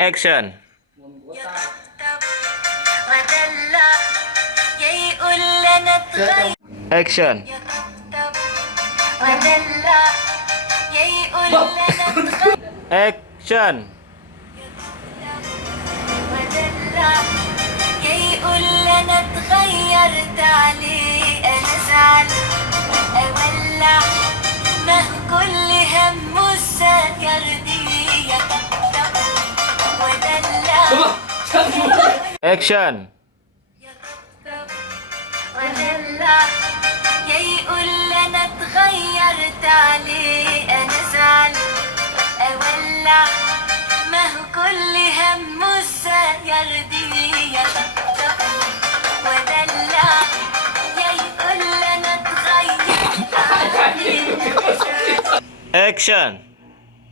اكشن. اكشن. اكشن. يقول لنا اتغيرت عليه انا زعل اولع ما هو كل همه السير دي يطبطب ودلع اكشن. يطبطب ودلع يقول لنا اتغيرت عليه انا زعل اولع ما هو كل همه السير دي يطبطب ودلع يقول لنا اتغيرت عليه اكشن.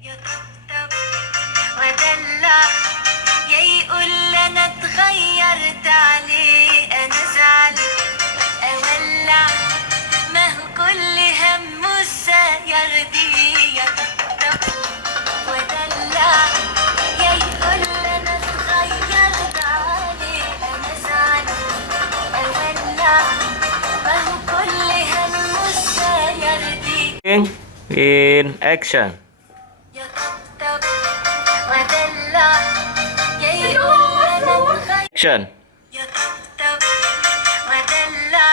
يطبطب ودلع يقول لنا اتغيرت عليه انا زعل اولع ما هو كل همه السير دي يطبطب ودلع يقول لنا اتغيرت عليه انا زعل اولع ما هو كل همه السير دي in action. يطبطب ودلع يقول لنا اتغيرت action. يطبطب ودلع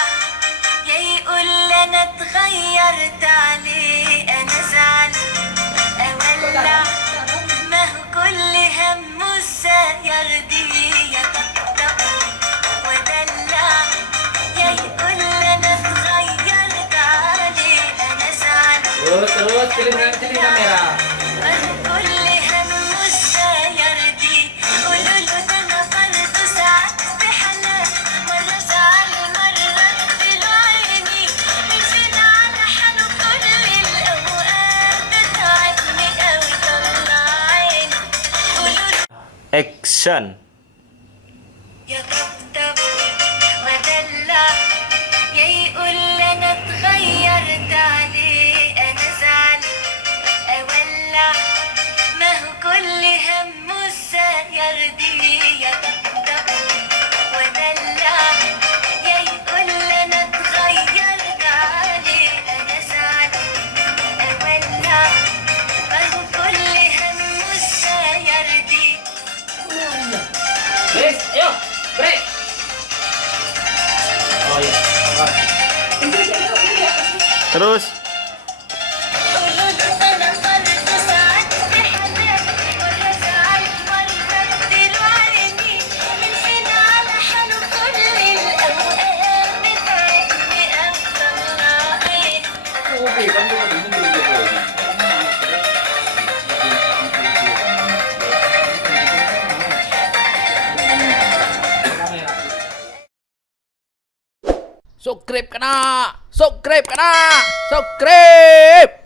يقول لنا اتغيرت عليه انا زعل اولع ما هو كل همه السير دي يطبطب ودلع يقول لنا اتغيرت عليه انا زعل Terus pilih kamera. ما هو كل همه السير دي قولوا له ده انا برضه ساعات بحالات مرة زعل مرة اديله عيني من فين على حاله كل الاوقات بتعبني قوي طلع عيني قولوا له action. يطبطب ودلع يقول لنا اتغيرت عليه انا زعل اولع ما هو كل همه السير دي يطبطب ودلع يقول لنا اتغيرت عليه انا زعل اولع ما هو كل همه السير دي Break, ayo, break. Oh iya. Terus قولوا له ده انا برضه ساعات بحالات مرة زعل مرة اديله عيني من فين على حاله كل الاوقات بتعبني قوي طلع عيني Oke, kamu tuh bingung dulu. Subscribe ka na! Subscribe ka na! Subscribe!